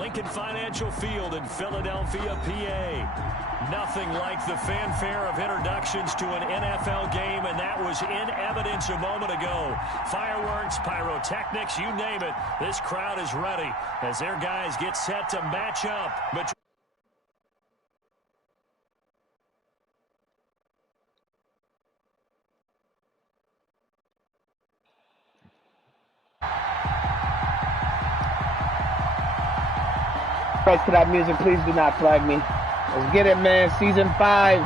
Lincoln Financial Field in Philadelphia, PA. Nothing like the fanfare of introductions to an NFL game, and that was in evidence a moment ago. Fireworks, pyrotechnics, you name it. This crowd is ready as their guys get set to match up. Right to that music, please do not flag me. Let's get it, man. Season 5.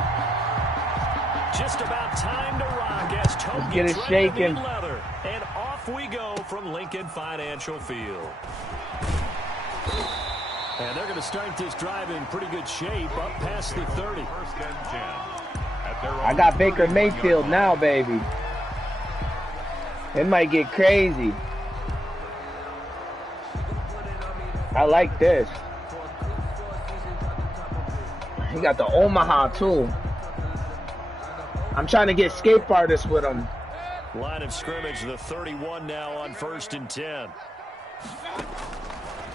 Just about time to rock as Tone Let's get it shaking. Leather, and off we go from Lincoln Financial Field. And they're going to start this drive in pretty good shape, up past the 30. I got Baker Mayfield now, baby. It might get crazy. I like this. He got the Omaha, too. I'm trying to get escape artists with him. Line of scrimmage, the 31 now on 1st and 10.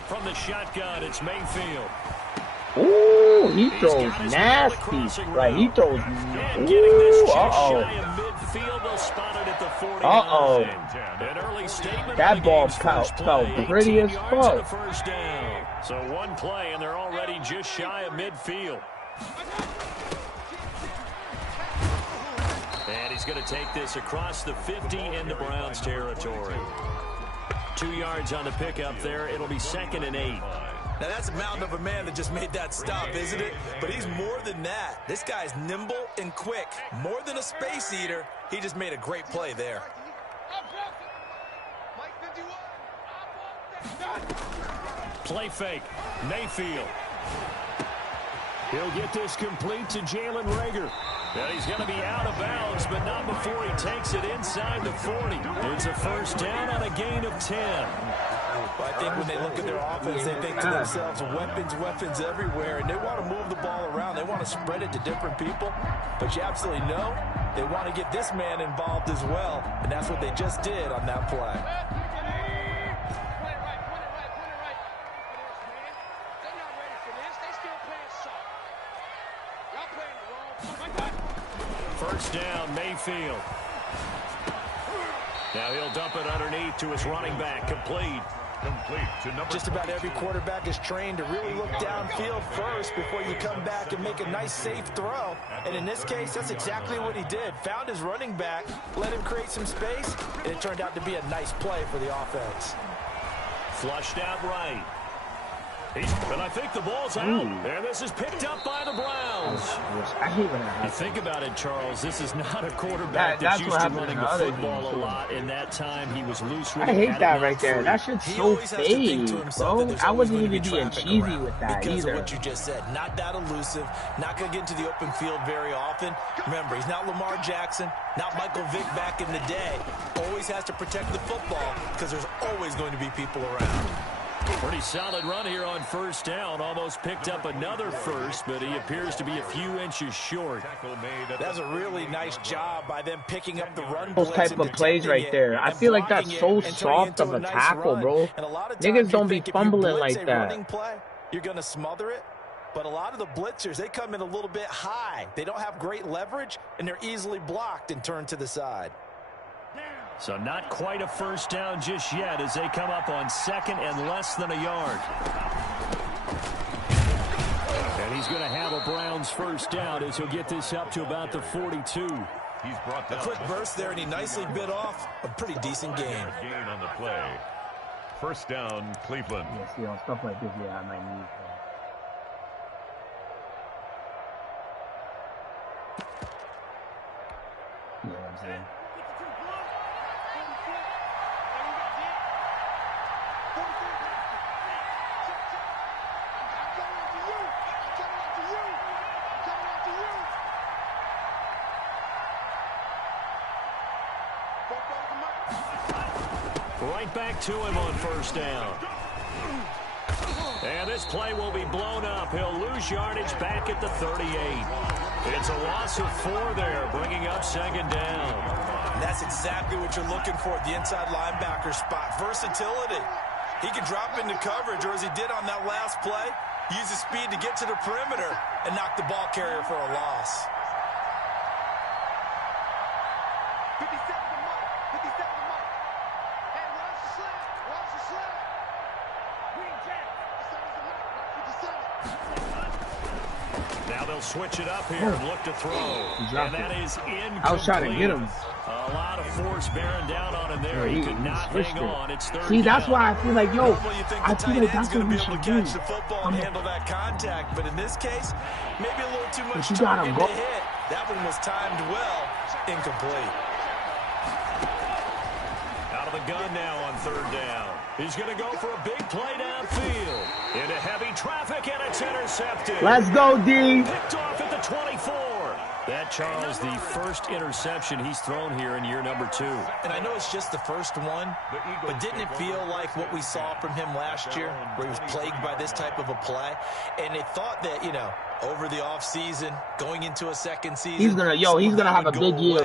From the shotgun, it's Mayfield. Ooh, he throws nasty. Right, he throws. Ooh, uh-oh. Uh-oh. That ball felt pretty as fuck. So one play, and they're already just shy of midfield. And he's going to take this across the 50 into Browns territory. 2 yards on the pickup there. It'll be 2nd and 8. Now, that's a mountain of a man that just made that stop, isn't it? But he's more than that. This guy's nimble and quick. More than a space eater. He just made a great play there. Play fake. Mayfield. He'll get this complete to Jalen Reagor. And he's going to be out of bounds, but not before he takes it inside the 40. It's a first down on a gain of 10. Well, I think when they look at their offense, they think to themselves, weapons everywhere, and they want to move the ball around. They want to spread it to different people. But you absolutely know they want to get this man involved as well, and that's what they just did on that play. First down, Mayfield. Now he'll dump it underneath to his running back. Complete to number. Just about every quarterback is trained to really look downfield first before you come back and make a nice, safe throw. And in this case, that's exactly what he did. Found his running back, let him create some space, and it turned out to be a nice play for the offense. Flushed out right. And I think the ball's out. And this is picked up by the Browns. I hate when that happens. You think about it, Charles. This is not a quarterback that's used to running the football a lot. In that time, he was loose. I hate that right there. That shit's so fake, bro. I wasn't even being cheesy with that because either. Of what you just said. Not that elusive. Not going to get into the open field very often. Remember, he's not Lamar Jackson. Not Michael Vick back in the day. Always has to protect the football because there's always going to be people around. Pretty solid run here on first down. Almost picked up another first, but he appears to be a few inches short. That's a really nice job by them picking up the run. Those type of plays right there. I feel like that's so soft of a tackle, bro. Niggas don't be fumbling like that. You're going to smother it. But a lot of the blitzers, they come in a little bit high. They don't have great leverage, and they're easily blocked and turned to the side. So not quite a first down just yet as they come up on 2nd and less than a yard. And he's going to have a Browns first down as he'll get this up to about the 42. He's brought down a quick burst there, and he nicely bit off a pretty decent gain. Gain on the play. First down, Cleveland. Yeah, see, on stuff like this, yeah, I might need that. You know what I'm saying? Right back to him on first down. And this play will be blown up. He'll lose yardage back at the 38. It's a loss of 4 there, bringing up 2nd down. And that's exactly what you're looking for at the inside linebacker spot. Versatility. He can drop into coverage, or as he did on that last play, use his speed to get to the perimeter and knock the ball carrier for a loss. 57 to Mike. 57 to Mike. Hey, watch the slant. Watch the slant. Green Jack. 57. Now they'll switch it up here and look to throw. And that is incomplete. I was trying to get him. A lot of force bearing down on him there. He could not hang on. It's third See, that's down. why I feel like, yo, I feel like that's what we be able should to do. catch the football and handle that contact, but in this case, maybe a little too much you gotta target go. to hit. That one was timed well, incomplete. Out of the gun now on third down. He's going to go for a big play downfield. Into heavy traffic, and it's intercepted. Let's go, D. Picked off at the 24. That, Charles, the first interception he's thrown here in year number 2. And I know it's just the first one, but didn't it feel like what we saw from him last year, where he was plagued by this type of a play? And they thought that, you know, over the offseason, going into a second season, He's gonna have a big year.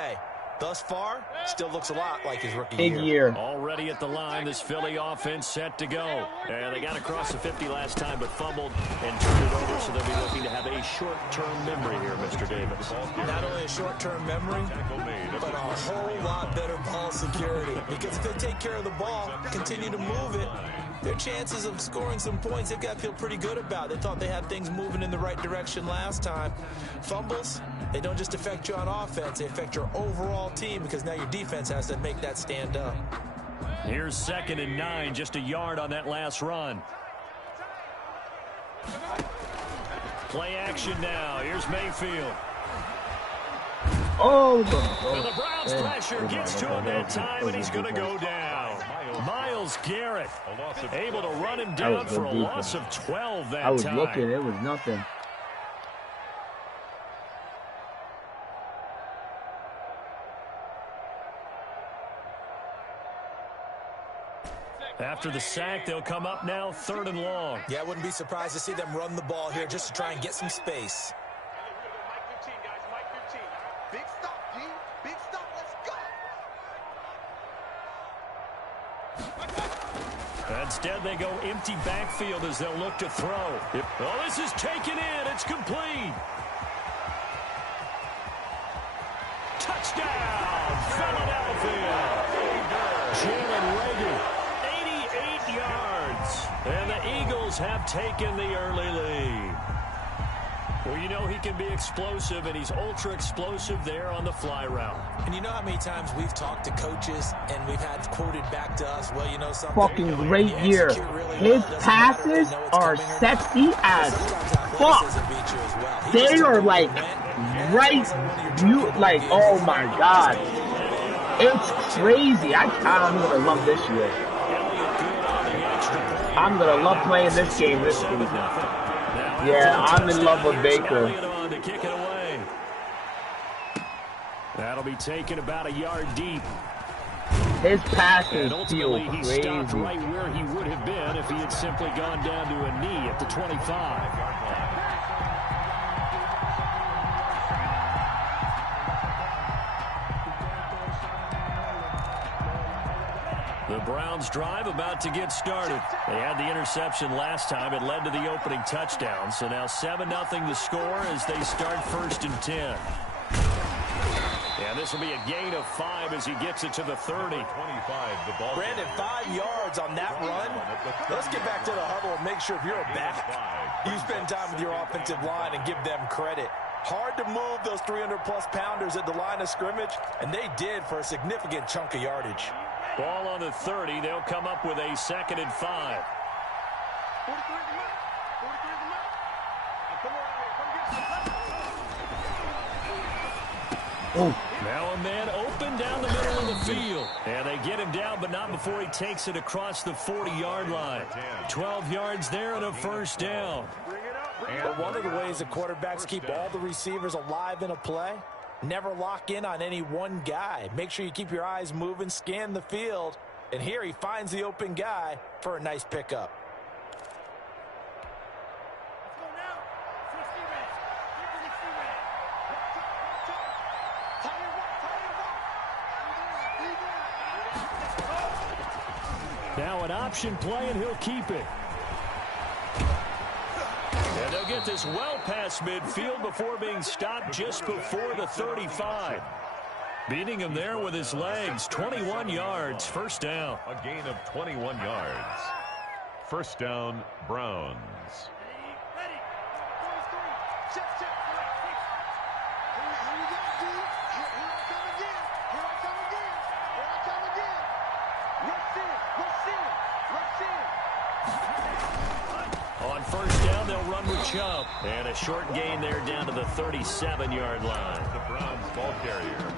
Thus far, still looks a lot like his rookie Big year. Already at the line, this Philly offense set to go. And they got across the 50 last time, but fumbled and turned it over, so they'll be looking to have a short-term memory here, Mr. Davis. Not only a short-term memory, but a whole lot better ball security. Because if they take care of the ball, continue to move it, their chances of scoring some points, they've got to feel pretty good about. They thought they had things moving in the right direction last time. Fumbles, they don't just affect you on offense, they affect your overall team, because now your defense has to make that stand up. Here's 2nd and 9, just a yard on that last run. Play action now. Here's Mayfield. Oh, And the Browns pressure gets to him that time, and he's going to go down. Myles Garrett able to run him down for a loss of 12 that time. I was looking, it was nothing. After the sack, they'll come up now 3rd and long. Yeah, I wouldn't be surprised to see them run the ball here just to try and get some space. Mike 15, guys. Mike 15. Big stop, D. Big stop. Let's go. Instead, they go empty backfield as they'll look to throw. Oh, this is taken in. It's complete. Touchdown, Philadelphia. Jalen Reagor, 88 yards. And the Eagles have taken the early lead. Well, you know he can be explosive, and he's ultra-explosive there on the fly route. And you know how many times we've talked to coaches, and we've had quoted back to us, well, you know something? Fucking great year. His passes are sexy as fuck. They are like, oh my god. It's crazy. I'm gonna love this year. I'm gonna love playing this game this season. Yeah, I'm in love with Baker. That'll be taken about a yard deep. His passes feel he crazy. stopped right where he would have been if he had simply gone down to a knee at the 25. The Browns drive about to get started. They had the interception last time. It led to the opening touchdown. So now 7-0 the score as they start 1st and 10. And this will be a gain of 5 as he gets it to the 30. Brandon, 5 yards on that run. Let's get back to the huddle and make sure if you're a back, you spend time with your offensive line and give them credit. Hard to move those 300-plus pounders at the line of scrimmage, and they did for a significant chunk of yardage. Ball on the 30. They'll come up with a 2nd and 5. 43 is the mark. 43 is the mark. Now come around here. Come get some. Oh. Now a man open down the middle of the field. And they get him down, but not before he takes it across the 40-yard line. 12 yards there and a 1st down. But one of the ways the quarterbacks keep all the receivers alive in a play, never lock in on any one guy. Make sure you keep your eyes moving, scan the field. And here he finds the open guy for a nice pickup. Now an option play, and he'll keep it. And they'll get this well past midfield before being stopped just before the 35. Beating him there with his legs. 21 yards, first down. A gain of 21 yards. First down, Browns. Ready. 3. Check. Here we go, D. Here I come again. Rush in. On first down, they'll run with Chubb. And a short gain there down to the 37-yard line. The Browns ball carrier.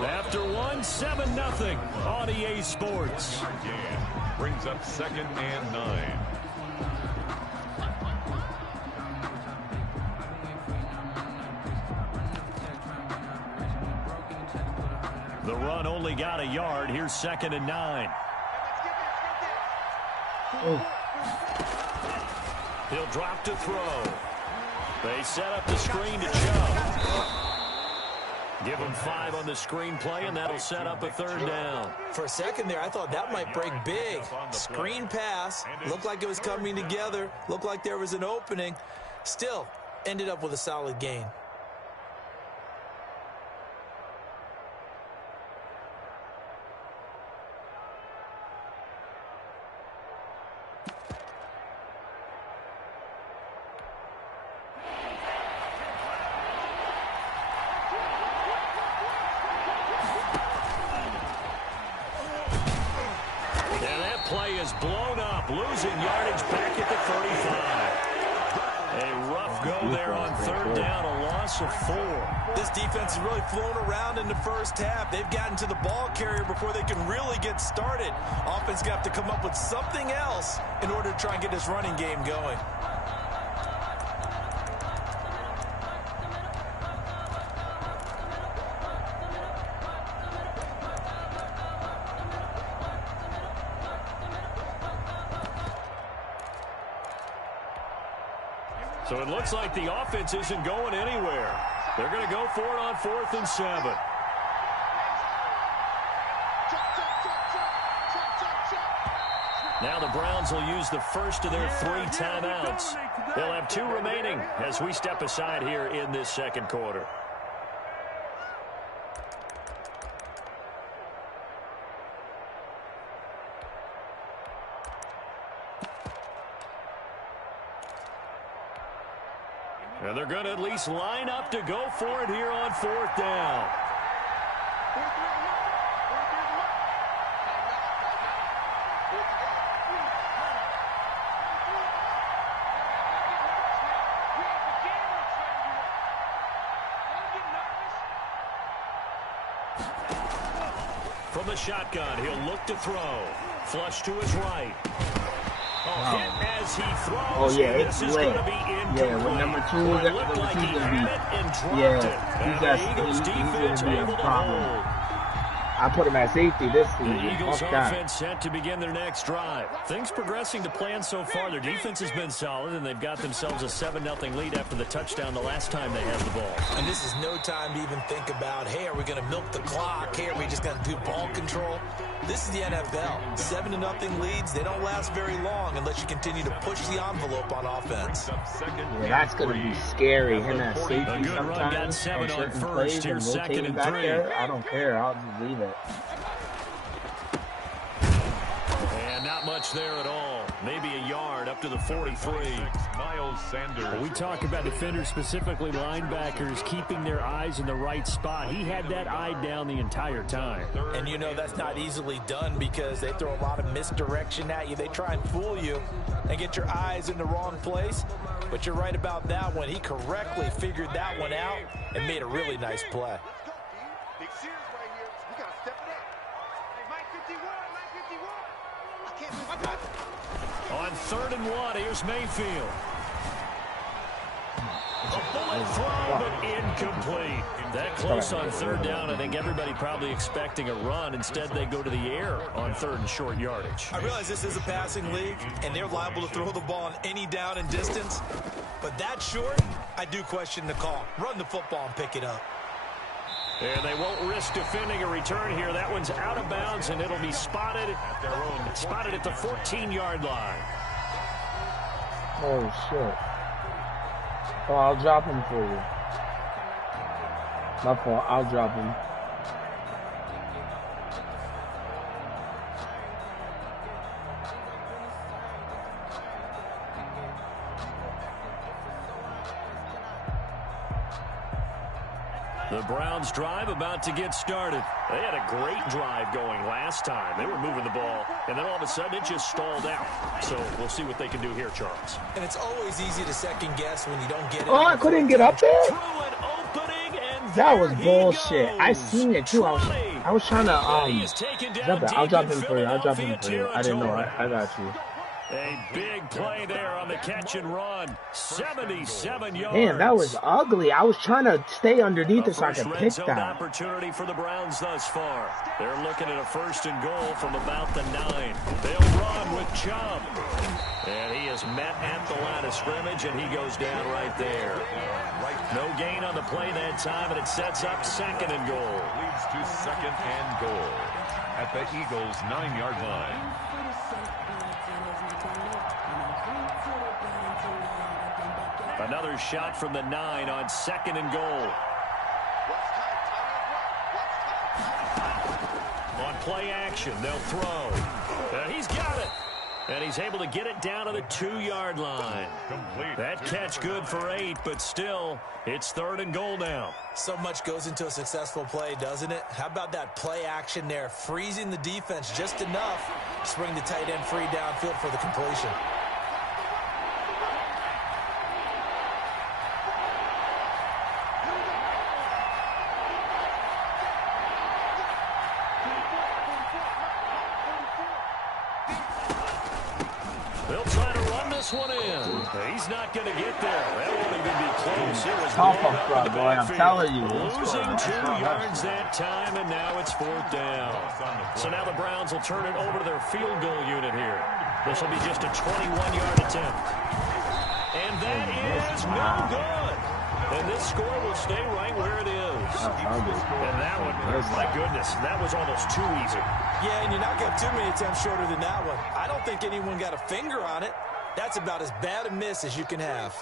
After 7-0 on EA Sports. Yeah, brings up 2nd and 9. The run only got a yard. Here's 2nd and 9. He'll drop to throw. They set up the screen to Chubb. Give him 5 on the screen play, and that'll set up a 3rd down. For a second there, I thought that might break big. Screen pass. Looked like it was coming together. Looked like there was an opening. Still, ended up with a solid gain. Blown up, losing yardage back at the 35. A rough go there on 3rd down, a loss of 4. This defense has really flown around in the first half. They've gotten to the ball carrier before they can really get started. Offense got to come up with something else in order to try and get this running game going. So it looks like the offense isn't going anywhere. They're going to go for it on 4th and 7. Now the Browns will use the first of their 3 timeouts. They'll have 2 remaining as we step aside here in this 2nd quarter. And they're going to at least line up to go for it here on 4th down. From the shotgun, he'll look to throw. Flush to his right. Hit as he throws. Oh, yeah, this is going to be incomplete. Yeah, with number 2, Well, number looked like 2's he going to had be, it and dropped yeah, it. he's And the Eagles defense going to be able a to problem. hold. I put him at safety this season. The Eagles Fuck that. offense set to begin their next drive. Things progressing to plan so far. Their defense has been solid, and they've got themselves a 7-0 lead after the touchdown the last time they had the ball. And this is no time to even think about, hey, are we going to milk the clock? Hey, are we just going to do ball control? This is the NFL. 7-0 leads, they don't last very long unless you continue to push the envelope on offense. Yeah, that's going to be scary. Him at safety A good run, got sometimes. 7 on first. Plays Here's and 2nd and 3. back there. I don't care. I'll just leave it. And not much there at all. Maybe a yard up to the 43. Miles Sanders. We talk about defenders, specifically linebackers, keeping their eyes in the right spot. He had that eye down the entire time. And you know that's not easily done because they throw a lot of misdirection at you. They try and fool you and get your eyes in the wrong place. But you're right about that one. He correctly figured that one out and made a really nice play. Big series right here. We got to step it up. Hey, Mike 51. I can't move my God. On 3rd and 1, here's Mayfield. A bullet throw, but incomplete. That close on 3rd down. I think everybody probably expecting a run. Instead, they go to the air on 3rd and short yardage. I realize this is a passing league, and they're liable to throw the ball on any down and distance. But that short, I do question the call. Run the football and pick it up. And they won't risk defending a return here. That one's out of bounds, and it'll be spotted at the 14-yard line. Oh, shit. Oh, I'll drop him for you. My fault. I'll drop him. The Browns drive about to get started. They had a great drive going last time. They were moving the ball, and then all of a sudden it just stalled out. So we'll see what they can do here, Charles. And it's always easy to second guess when you don't get it. Oh, I couldn't get up there? Through an opening, and That was bullshit. goes. I seen it too. I was trying to He is taken down drop it. I'll deep drop in him for you. I'll drop him for you. Philadelphia I didn't know. territory. I got you. A big play there on the catch and run. 77 yards. Man, that was ugly. I was trying to stay underneath it so I could First pick red zone that. opportunity for the Browns thus far. They're looking at a 1st and goal from about the 9. They'll run with Chubb. And he is met at the line of scrimmage, and he goes down right there. No gain on the play that time, and it sets up 2nd and goal. Leads to 2nd and goal at the Eagles' 9-yard line. Another shot from the 9 on 2nd and goal. On play action, they'll throw. He's got it. And he's able to get it down to the 2-yard line. Complete. That catch good for 8, but still, it's 3rd and goal now. So much goes into a successful play, doesn't it? How about that play action there? Freezing the defense just enough to bring the tight end free downfield for the completion. They'll try to run this one in. He's not going to get there. That won't even be close. It was Top blown of up front, in the boy. I'm backfield. telling you. Losing 2 yards that time, and now it's 4th down. So now the Browns will turn it over to their field goal unit here. This will be just a 21-yard attempt. And that is no good. And this score will stay right where it is. And that one, my goodness, that was almost too easy. Yeah, and you're not going to have too many attempts shorter than that one. I don't think anyone got a finger on it. That's about as bad a miss as you can have.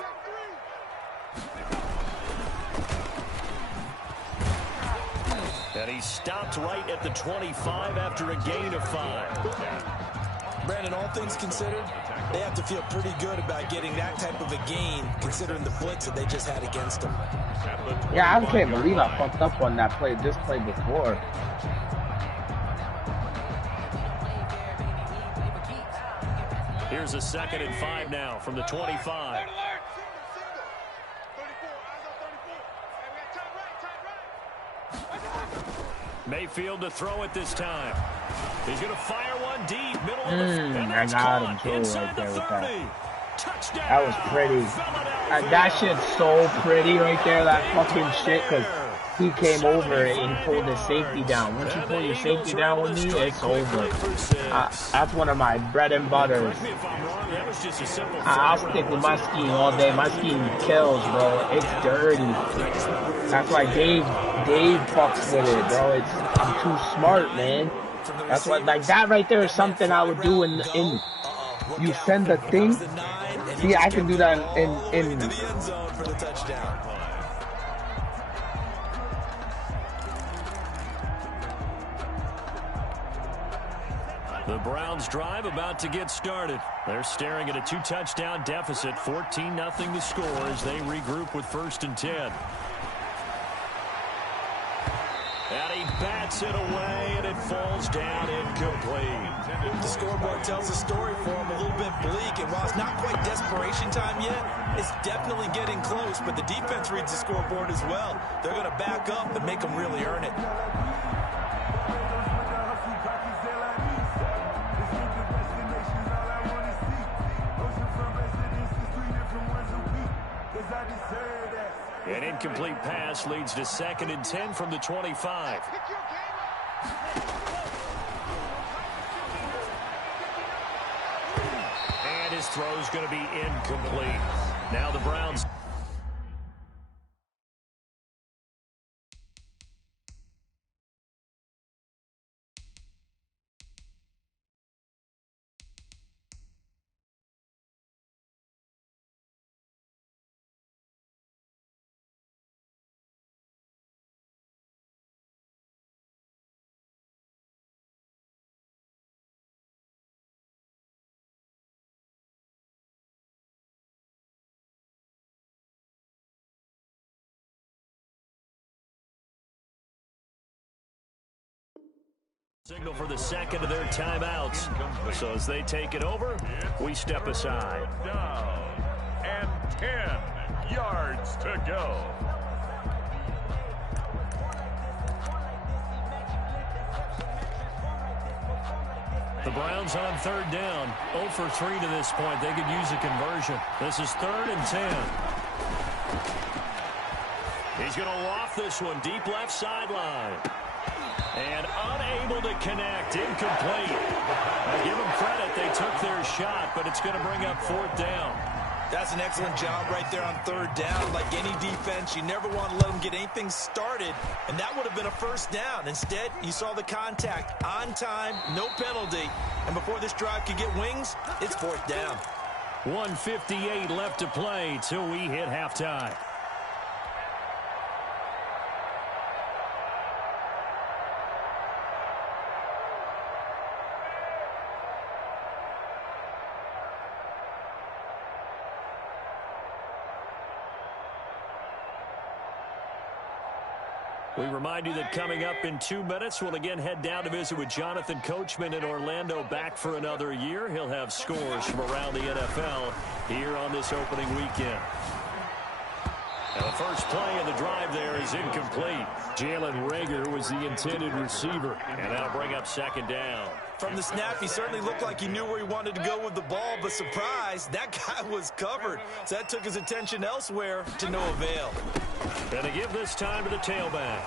And he stopped right at the 25 after a gain of 5. Brandon, all things considered, they have to feel pretty good about getting that type of a gain, considering the blitz that they just had against them. Yeah, I can't believe I fucked up on that play. This play before. Here's a 2nd and 5 now from the 25. Mayfield to throw it this time. He's going to fire one deep, middle of the and that's caught inside the 30. Touchdown. That was pretty. That shit's so pretty right there, that fucking shit, because he came over and pulled his safety down. Once you pull your safety down with me, it's over. That's one of my bread and butters. I'll stick with my scheme all day. My scheme kills, bro. It's dirty. That's why Dave fucks with it, bro. I'm too smart, man. That's what, like, that right there is something I would do in you send the thing. See, I can do that in the end zone for the touchdown. The Browns drive about to get started. They're staring at a 2-touchdown deficit, 14-0 to score as they regroup with 1st and 10. And he bats it away, and it falls down incomplete. The scoreboard tells a story for him, a little bit bleak, and while it's not quite desperation time yet, it's definitely getting close, but the defense reads the scoreboard as well. They're going to back up and make them really earn it. An incomplete pass leads to 2nd and 10 from the 25. And his throw's going to be incomplete. Now the Browns Signal for the second of their timeouts. So as they take it over, we step aside. Down and 10 yards to go. The Browns on third down. 0 for 3 to this point. They could use a conversion. This is 3rd and 10. He's going to loft this one deep left sideline. And unable to connect. Incomplete. I give them credit. They took their shot, but it's going to bring up 4th down. That's an excellent job right there on 3rd down. Like any defense, you never want to let them get anything started, and that would have been a 1st down. Instead, you saw the contact on time, no penalty, and before this drive could get wings, it's 4th down. 1:58 left to play till we hit halftime. We remind you that coming up in 2 minutes, we'll again head down to visit with Jonathan Coachman in Orlando, back for another year. He'll have scores from around the NFL here on this opening weekend. And the first play of the drive there is incomplete. Jalen Reagor was the intended receiver, and that'll bring up 2nd down. From the snap, he certainly looked like he knew where he wanted to go with the ball, but surprise, that guy was covered. So that took his attention elsewhere to no avail. And to give this time to the tailback.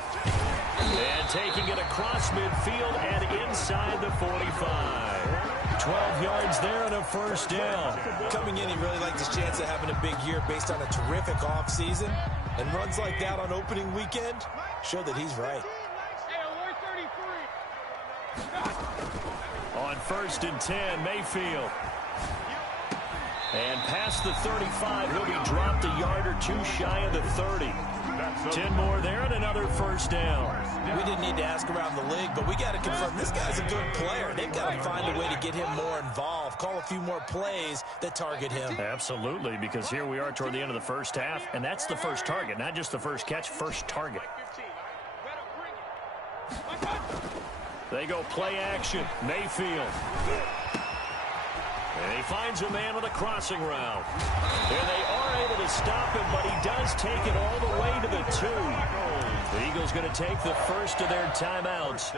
And taking it across midfield and inside the 45. 12 yards there and a 1st down. Coming in, he really liked his chance of having a big year based on a terrific offseason. And runs like that on opening weekend show that he's right. On 1st and 10, Mayfield. And past the 35, he'll be dropped a yard or 2 shy of the 30. 10 more there and another 1st down. We didn't need to ask around the league, but we got to confirm this guy's a good player. They've got to find a way to get him more involved, call a few more plays that target him. Absolutely, because here we are toward the end of the first half, and that's the first target, not just the first catch, first target. They go play action. Mayfield. And he finds a man on the crossing route. And they are able to stop him, but he does take it all the way to the 2. The Eagles going to take the first of their timeouts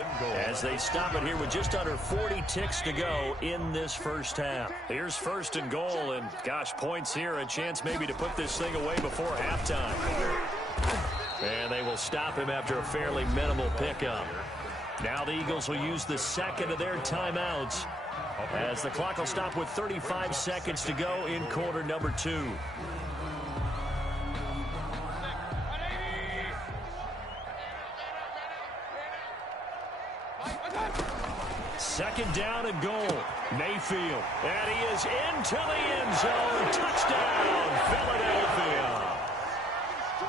as they stop it here with just under 40 ticks to go in this first half. Here's 1st and goal, and gosh, points here, a chance maybe to put this thing away before halftime. And they will stop him after a fairly minimal pickup. Now the Eagles will use the 2nd of their timeouts as the clock will stop with 35 seconds to go in quarter number 2. Second down and goal. Mayfield. And he is into the end zone. Touchdown, Philadelphia.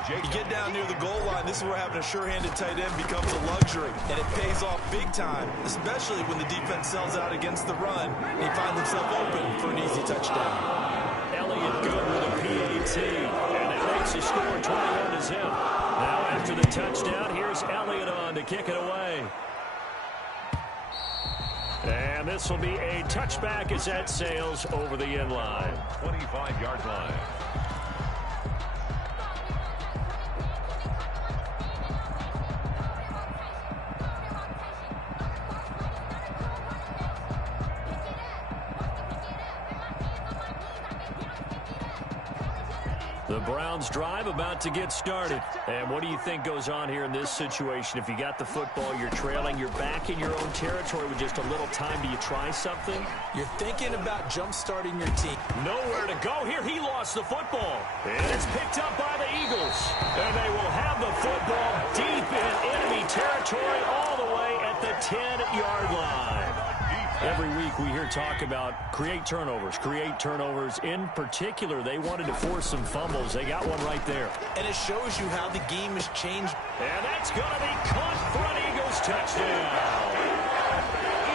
You get down near the goal line, this is where having a sure-handed tight end becomes a luxury, and it pays off big time, especially when the defense sells out against the run and he finds himself open for an easy touchdown. Elliott good with a PAT, and it makes the score 21-0. Now after the touchdown, here's Elliott on to kick it away. And this will be a touchback as that sails over the end line. 25-yard line. The Browns drive about to get started. And what do you think goes on here in this situation? If you got the football, you're trailing, you're back in your own territory with just a little time. Do you try something? You're thinking about jump-starting your team. Nowhere to go here. He lost the football. And it's picked up by the Eagles. And they will have the football deep in enemy territory all the way at the 10-yard line. Every week we hear talk about create turnovers. In particular, they wanted to force some fumbles. They got one right there. And it shows you how the game has changed. And that's going to be caught for an Eagles touchdown.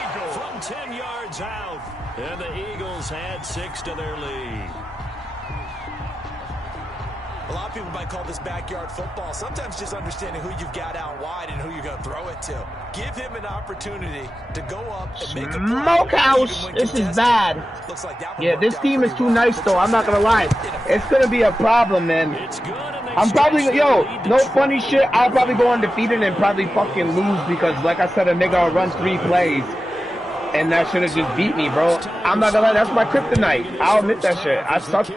Eagles from 10 yards out. And the Eagles add 6 to their lead. A lot of people might call this backyard football. Sometimes just understanding who you've got out wide and who you're going to throw it to. Give him an opportunity to go up and make a play. Smokehouse! This is bad. Looks like that Yeah, this team is too nice, though. I'm not gonna lie. It's gonna be a problem, man. I'm probably, no funny shit. I'll probably go undefeated and probably fucking lose because, like I said, a nigga will run 3 plays. And that should have just beat me, bro. I'm not gonna lie, that's my kryptonite. I'll admit that shit. I suck.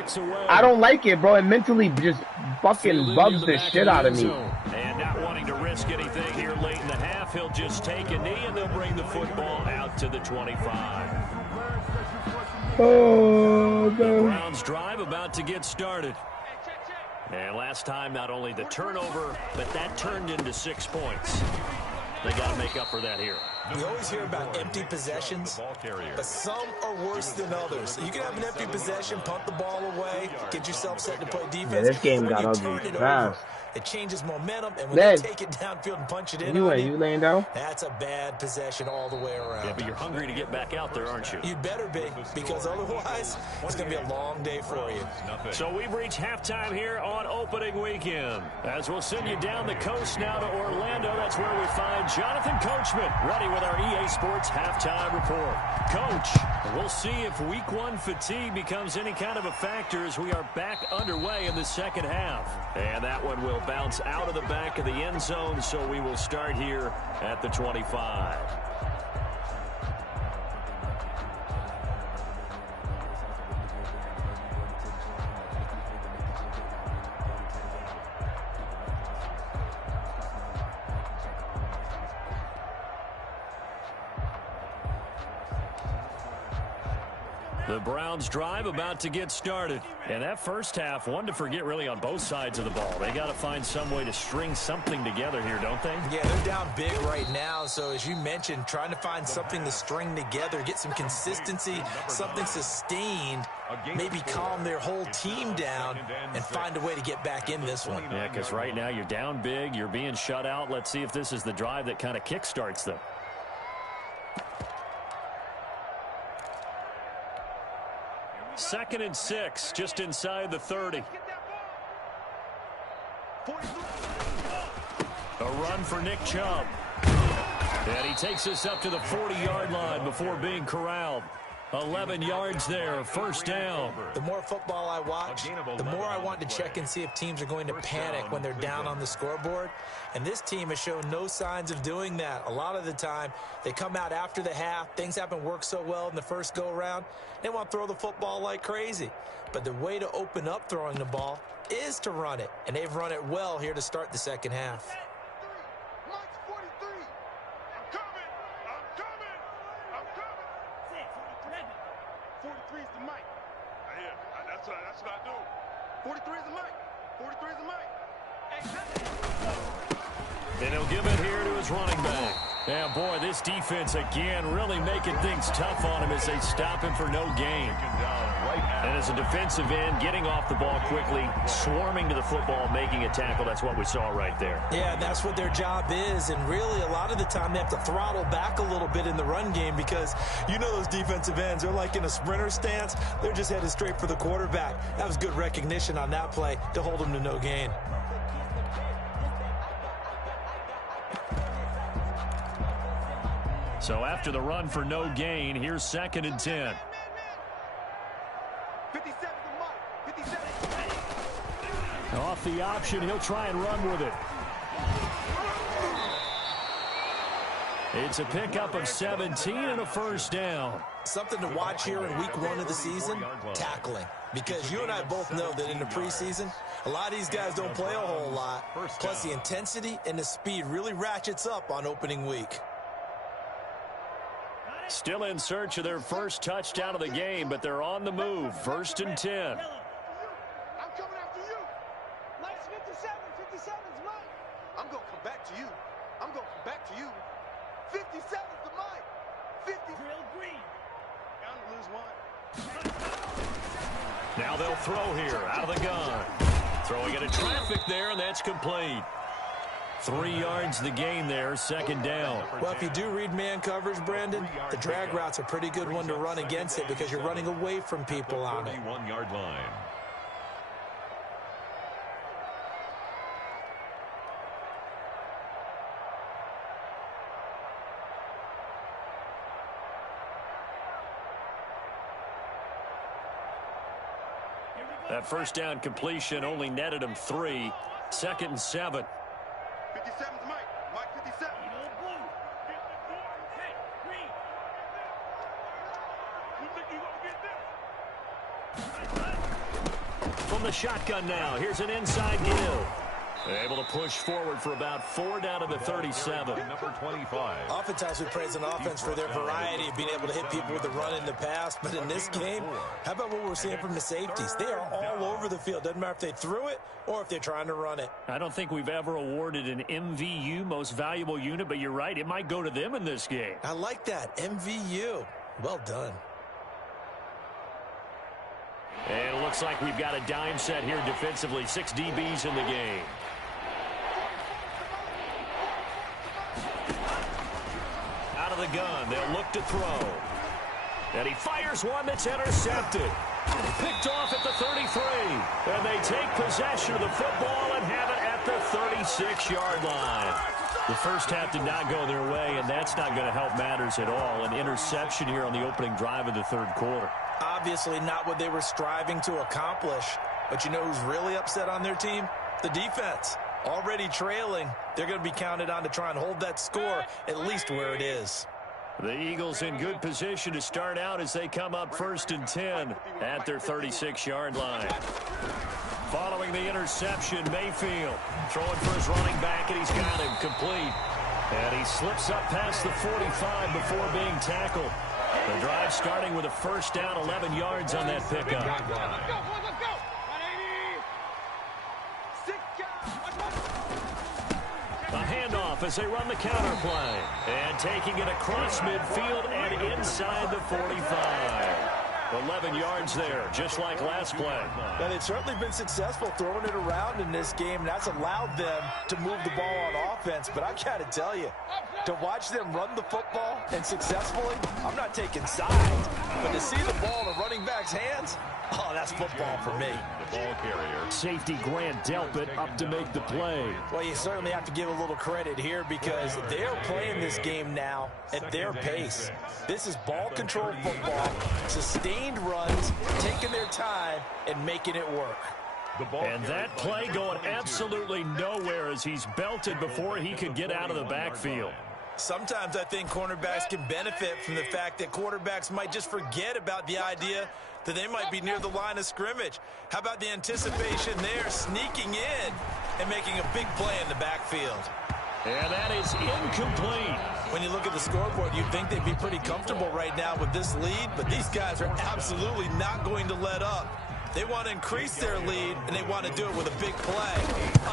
I don't like it, bro. It mentally just fucking bugs the shit out of me. And not wanting to risk anything here late in the half, he'll just take a knee and they'll bring the football out to the 25. Oh, God. The Browns drive about to get started. And last time, not only the turnover, but that turned into 6 points. They got to make up for that here. We always hear about empty possessions, but some are worse than others. You can have an empty possession, punt the ball away, get yourself set to play defense. Yeah, this game got ugly fast. It changes momentum, and when they take it downfield and punch it in on you laying down? that's a bad possession all the way around. Yeah, but you're hungry to get back out there, aren't you? You better be, because otherwise, it's going to be a long day for you. So we've reached halftime here on opening weekend. As we'll send you down the coast now to Orlando, that's where we find Jonathan Coachman, ready with our EA Sports halftime report. Coach, we'll see if week 1 fatigue becomes any kind of a factor as we are back underway in the second half. And that one will bounce out of the back of the end zone, so we will start here at the 25. The Browns drive about to get started. And that first half, one to forget really on both sides of the ball. They got to find some way to string something together here, don't they? Yeah, they're down big right now. So as you mentioned, trying to find something to string together, get some consistency, something sustained, maybe calm their whole team down and find a way to get back in this one. Yeah, because right now you're down big, you're being shut out. Let's see if this is the drive that kind of kickstarts them. Second and 6, just inside the 30. A run for Nick Chubb. And he takes us up to the 40-yard line before being corralled. 11 yards there, first down. The more football I watch, the more I want to check and see if teams are going to panic when they're down on the scoreboard. And this team has shown no signs of doing that. A lot of the time, they come out after the half. Things haven't worked so well in the first go-around. They want to throw the football like crazy. But the way to open up throwing the ball is to run it. And they've run it well here to start the second half. 43 is the mic. I hear. That's what I do. 43 is the mic. 43 is the mic. And he'll give it here to his running back. Yeah, boy, this defense again really making things tough on him as they stop him for no gain. And as a defensive end, getting off the ball quickly, swarming to the football, making a tackle. That's what we saw right there. Yeah, that's what their job is. And really, a lot of the time, they have to throttle back a little bit in the run game because you know those defensive ends, they're like in a sprinter stance. They're just headed straight for the quarterback. That was good recognition on that play to hold them to no gain. So after the run for no gain, here's 2nd and 10. 57 the mark. 57. Off the option, he'll try and run with it. It's a pickup of 17 and a first down. Something to watch here in week 1 of the season, tackling. Because you and I both know that in the preseason, a lot of these guys don't play a whole lot. Plus the intensity and the speed really ratchets up on opening week. Still in search of their first touchdown of the game, but they're on the move. 1st and 10. I'm coming after you. Lights 57. 57's mine. I'm going to come back to you. I'm going to come back to you. 57's the mine. 50. Drill green. Bound to lose one. Now they'll throw here out of the gun. Throwing into traffic there, and that's complete. 3 yards the gain there, 2nd down. Well, if you do read man coverage, Brandon, the drag route's a pretty good one to run against it because you're running away from people on it. 1-yard line. That first down completion only netted him 3. 2nd and 7. 57's Mike. Mike 57. From the shotgun now, here's an inside give. Able to push forward for about 4 down to the 37. Number 25. Oftentimes we praise an offense for their variety of being able to hit people with the run in the pass, but in this game, how about what we're seeing from the safeties? They are all over the field. Doesn't matter if they threw it or if they're trying to run it. I don't think we've ever awarded an MVU, most valuable unit, but you're right, it might go to them in this game. I like that, MVU. Well done. And it looks like we've got a dime set here defensively. 6 DBs in the game. Out of the gun, they'll look to throw. And he fires one that's intercepted. Picked off at the 33. And they take possession of the football and have it at the 36-yard line. The first half did not go their way, and that's not going to help matters at all. An interception here on the opening drive of the 3rd quarter. Obviously not what they were striving to accomplish. But you know who's really upset on their team? The defense. Already trailing. They're going to be counted on to try and hold that score at least where it is. The Eagles in good position to start out as they come up 1st and 10 at their 36-yard line. Following the interception, Mayfield throwing for his running back, and he's got him complete. And he slips up past the 45 before being tackled. The drive starting with a 1st down, 11 yards on that pickup. A handoff as they run the counter play. And taking it across midfield and inside the 45. 11 yards there, just like last play. Now, they've certainly been successful throwing it around in this game, and that's allowed them to move the ball on offense. But I've got to tell you, to watch them run the football and successfully, I'm not taking sides. But to see the ball in a running back's hands, oh, that's football for me. The ball carrier. Safety Grant Delpit up to make the play. Well, you certainly have to give a little credit here because they're playing this game now at their pace. This is ball-controlled football, sustained runs, taking their time, and making it work. And that play going absolutely nowhere as he's belted before he could get out of the backfield. Sometimes I think cornerbacks can benefit from the fact that quarterbacks might just forget about the idea that they might be near the line of scrimmage. How about the anticipation there, sneaking in and making a big play in the backfield? And that is incomplete. When you look at the scoreboard, you'd think they'd be pretty comfortable right now with this lead, but these guys are absolutely not going to let up. They want to increase their lead, and they want to do it with a big play.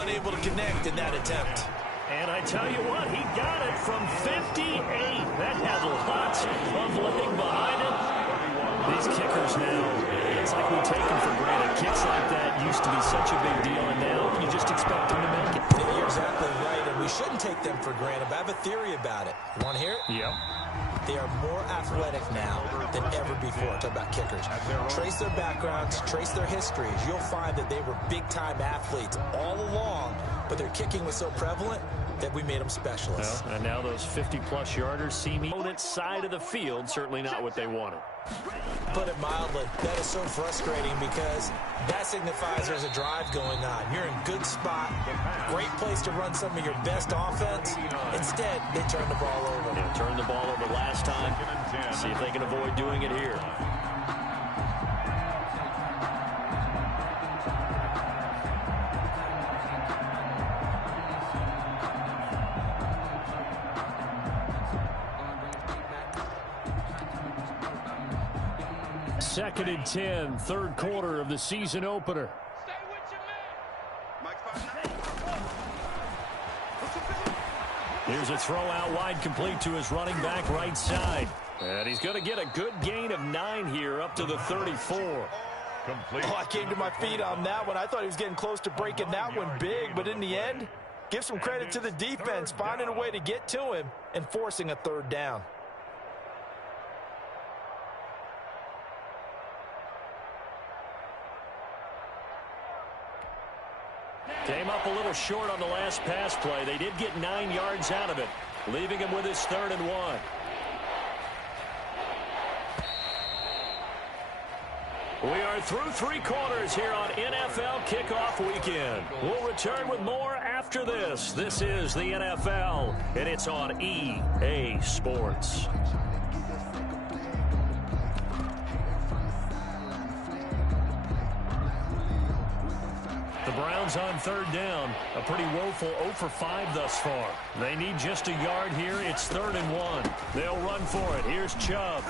Unable to connect in that attempt. And I tell you what, he got it from 58. That had lots of leg behind it. These kickers now, it's like we take them for granted. Kicks like that used to be such a big deal, and now you just expect them to make it. You're exactly right, and we shouldn't take them for granted, but I have a theory about it. You want to hear it? Yep. They are more athletic now than ever before. Talk about kickers. Trace their backgrounds, trace their histories. You'll find that they were big-time athletes all along, but their kicking was so prevalent that we made them specialists. Well, and now those 50-plus yarders seem opponent's side of the field, certainly not what they wanted. Put it mildly, that is so frustrating because that signifies there's a drive going on. You're in good spot, great place to run some of your best offense. Instead, they turn the ball over. Yeah, turned the ball over last time. See if they can avoid doing it here. Second and 10, 3rd quarter of the season opener. Here's a throw out wide, complete to his running back right side. And he's going to get a good gain of 9 here up to the 34. Complete. Oh, I came to my feet on that one. I thought he was getting close to breaking that one big, but in the end, give some credit to the defense, finding a way to get to him and forcing a 3rd down. Came up a little short on the last pass play. They did get 9 yards out of it, leaving him with his 3rd and 1. We are through 3 quarters here on NFL Kickoff Weekend. We'll return with more after this. This is the NFL, and it's on EA Sports. The Browns on 3rd down. A pretty woeful 0 for 5 thus far. They need just a yard here. It's 3rd and 1. They'll run for it. Here's Chubb.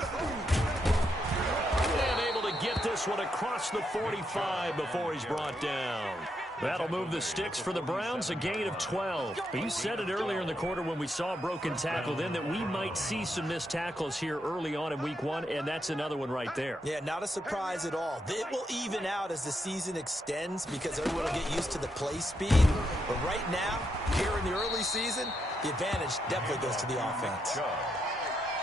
And able to get this one across the 45 before he's brought down. That'll move the sticks for the Browns, a gain of 12. But you said it earlier in the quarter when we saw a broken tackle then that we might see some missed tackles here early on in week 1, and that's another one right there. Yeah, not a surprise at all. It will even out as the season extends because everyone will get used to the play speed. But right now, here in the early season, the advantage definitely goes to the offense.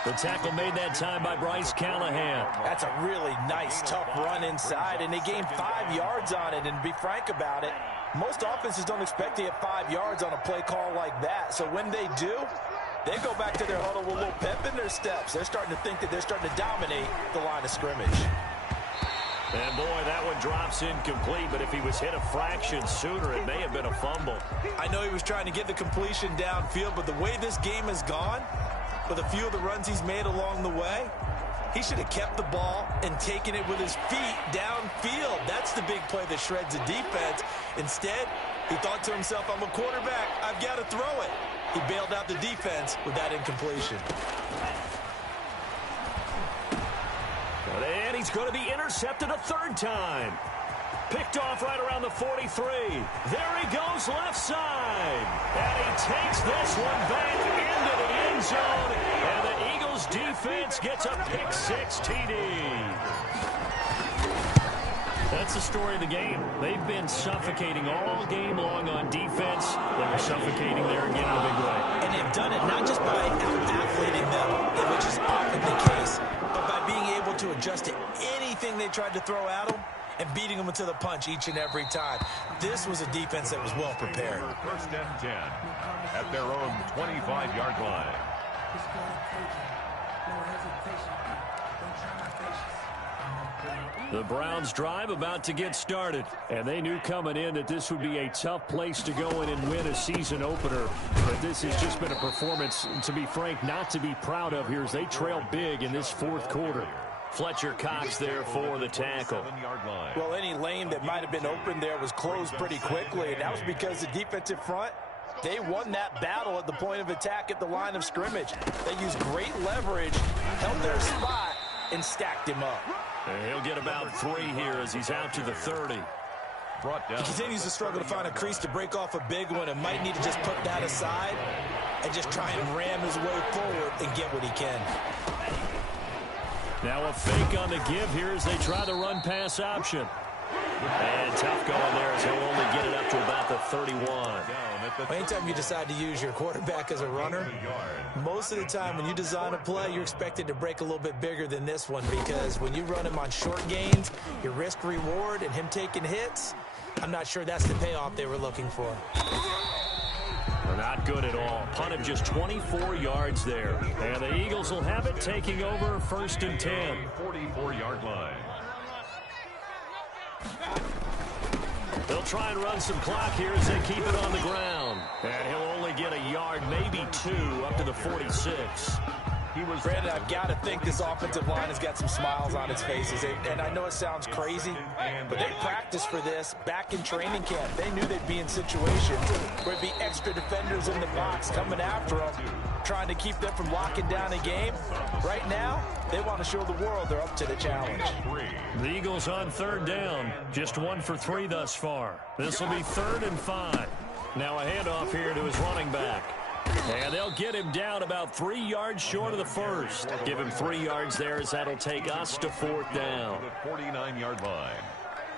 The tackle made that time by Bryce Callahan. That's a really nice, tough run inside, and they gained 5 yards on it. And to be frank about it, most offenses don't expect to get 5 yards on a play call like that. So when they do, they go back to their huddle with a little pep in their steps. They're starting to think that they're starting to dominate the line of scrimmage. And boy, that one drops incomplete, but if he was hit a fraction sooner, it may have been a fumble. I know he was trying to get the completion downfield, but the way this game has gone, with a few of the runs he's made along the way, he should have kept the ball and taken it with his feet downfield. That's the big play that shreds the defense. Instead, he thought to himself, I'm a quarterback, I've got to throw it. He bailed out the defense with that incompletion. And he's going to be intercepted a 3rd time. Picked off right around the 43. There he goes left side. And he takes this one back into the end zone. And the Eagles defense gets a pick-6 TD. That's the story of the game. They've been suffocating all game long on defense. They were suffocating there again in a big way. And they've done it not just by out-athleting them, which is often the case, but by being able to adjust to anything they tried to throw at them and beating them into the punch each and every time. This was a defense that was well prepared. 1st and 10 at their own 25-yard line. The Browns drive about to get started, and they knew coming in that this would be a tough place to go in and win a season opener. But this has just been a performance, to be frank, not to be proud of here as they trail big in this 4th quarter. Fletcher Cox there for the tackle. Well, any lane that might have been open there was closed pretty quickly, and that was because the defensive front, they won that battle at the point of attack at the line of scrimmage. They used great leverage, held their spot, and stacked him up. And he'll get about 3 here as he's out to the 30. He continues to struggle to find a crease to break off a big one and might need to just put that aside and just try and ram his way forward and get what he can. Now a fake on the give here as they try the run-pass option. And tough going there as he'll only get it up to about the 31. Anytime you decide to use your quarterback as a runner, most of the time when you design a play, you're expected to break a little bit bigger than this one because when you run him on short gains, your risk-reward and him taking hits, I'm not sure that's the payoff they were looking for. Not good at all. Punt of just 24 yards there. And the Eagles will have it taking over 1st and 10. 44-yard line. They'll try and run some clock here as they keep it on the ground. And he'll only get a yard, maybe 2, up to the 46. Brandon, I've got to think this offensive line has got some smiles on its faces. And I know it sounds crazy, but they practiced for this back in training camp. They knew they'd be in situations where it'd be extra defenders in the box coming after them, trying to keep them from locking down a game. Right now, they want to show the world they're up to the challenge. The Eagles on 3rd down. Just 1 for 3 thus far. This will be 3rd and 5. Now a handoff here to his running back. And they'll get him down about 3 yards short of the 1st. Give him 3 yards there as that'll take us to 4th down. The 49-yard line.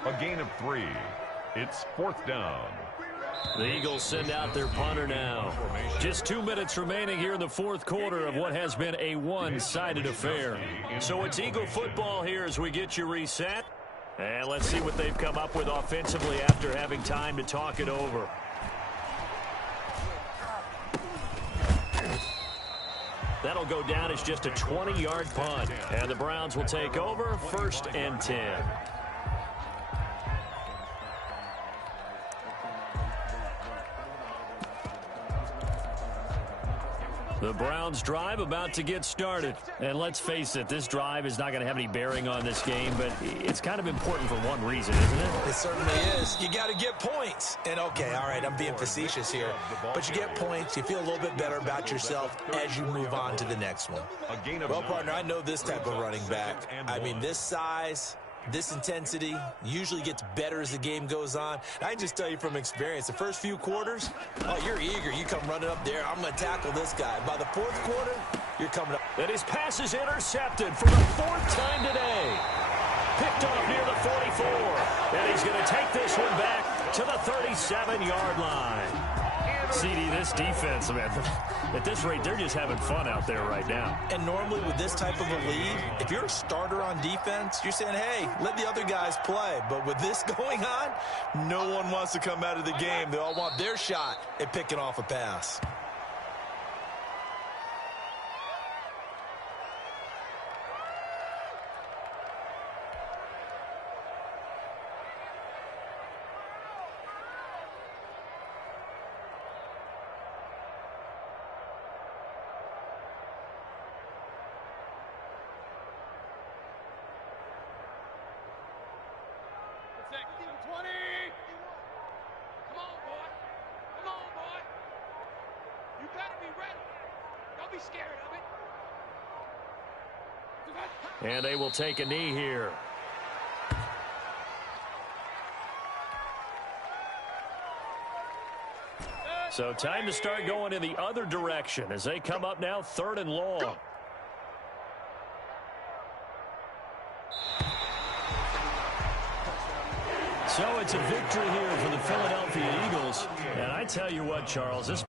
A gain of 3. It's 4th down. The Eagles send out their punter now. Just 2 minutes remaining here in the 4th quarter of what has been a one-sided affair. So it's Eagle football here as we get you reset. And let's see what they've come up with offensively after having time to talk it over. That'll go down as just a 20-yard punt. And the Browns will take over 1st and 10. The Browns drive about to get started. And let's face it, this drive is not going to have any bearing on this game, but it's kind of important for one reason, isn't it? It certainly is. You got to get points. And, okay, all right, I'm being facetious here. But you get points, you feel a little bit better about yourself as you move on to the next one. Well, partner, I know this type of running back. I mean, this size, this intensity usually gets better as the game goes on. I can just tell you from experience, the first few quarters, oh, you're eager. You come running up there. I'm going to tackle this guy. By the fourth quarter, you're coming up. And his pass is intercepted for the 4th time today. Picked off near the 44. And he's going to take this one back to the 37-yard line. CD, this defense, man, at this rate, they're just having fun out there right now. And normally with this type of a lead, if you're a starter on defense, you're saying, hey, let the other guys play. But with this going on, no one wants to come out of the game. They all want their shot at picking off a pass. And they will take a knee here. So time to start going in the other direction as they come up now 3rd and long. So it's a victory here for the Philadelphia Eagles. And I tell you what, Charles, this